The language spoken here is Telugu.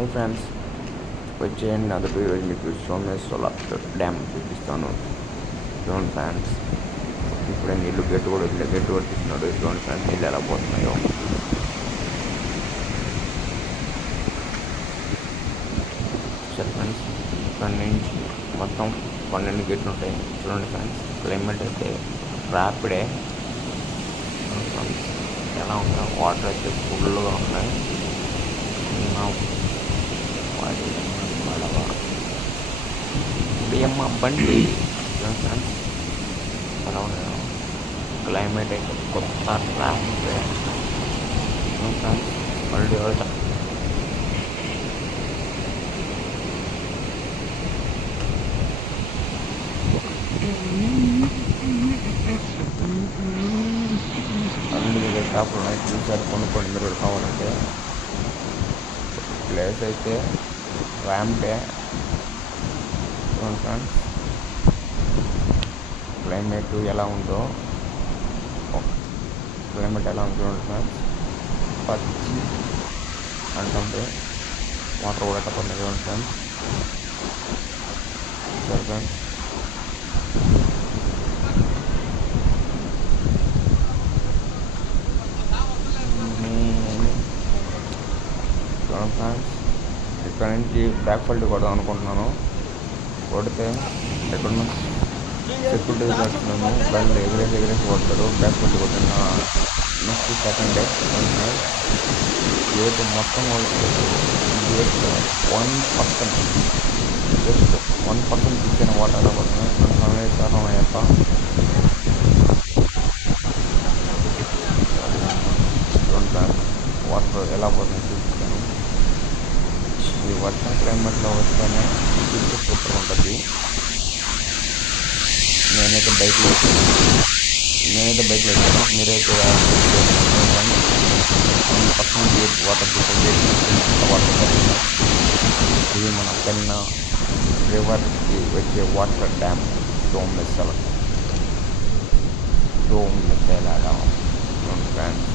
హాయ్ ఫ్రెండ్స్, వచ్చేయండి అది ఈరోజు మీకు సోమేశ్వర డ్యామ్ చూపిస్తాను. చూడండి ఫ్రెండ్స్, ఇప్పుడే నీళ్ళు గట్టి కూడా తీస్తున్నాడు. చూడండి ఫ్రెండ్స్, నీళ్ళు ఎలా పోతున్నాయో. సరే ఫ్రెండ్స్, ఇక్కడ నుంచి మొత్తం 12 గేట్లు ఉంటాయి. చూడండి ఫ్రెండ్స్, క్లైమేట్ అయితే ర్యాపిడే. ఎలా ఉంటాయి, వాటర్ అయితే ఫుల్గా ఉన్నాయి. బియ్యమ్మ బండి ఫ్రెండ్స్, ఎలా ఉన్నాయో. క్లైమేట్ అయితే కొత్త ర్యాపిడే ఫ్రెండ్స్. మళ్ళీ అన్ని దగ్గర షాపులు ఉన్నాయి, చూసారు, కొనుక్కోండి మీరు కావాలంటే. ప్లేస్ అయితే ర్యాంపే ఫ్రెండ్స్. క్లైమేట్ ఎలా ఉందో, క్లైమేట్ ఎలా ఉందో ఫ్రెండ్స్. పచ్చి అంటుంటే వాటర్ కూడా పడుతుంది చూడండి ఫ్రెండ్స్. సరే ఫ్రెండ్స్, ఫ్రెండ్స్ ఇక్కడ నుంచి బ్యాక్ ఫల్ట్ కొడదాం అనుకుంటున్నాను. కొడితే ఎక్కడున్న సెక్యూరిటీ కడుతున్నాను, వాళ్ళు ఎగరేసి కొడతారు. బ్యాక్ ఫల్ట్ కొట్టిన నెక్స్ట్ సెకండ్ డే గేట్ మొత్తం గేట్ 1% జస్ట్ 1% ఇచ్చిన వాటర్ ఎలా పడుతున్నాయి. సమావేశం అయ్యాక వాటర్ ఎలా పోతుంది చూపిస్తాను. ఈ వర్షం క్లైమేట్లో వస్తేనే సూపర్ ఉంటుంది. నేనైతే బైక్లో వచ్చాను, మీరైతే పక్కన గేట్ వాటర్ వాటర్ ఇది మన పెన్నా రివర్కి వచ్చే water dam Someshwara dam friends.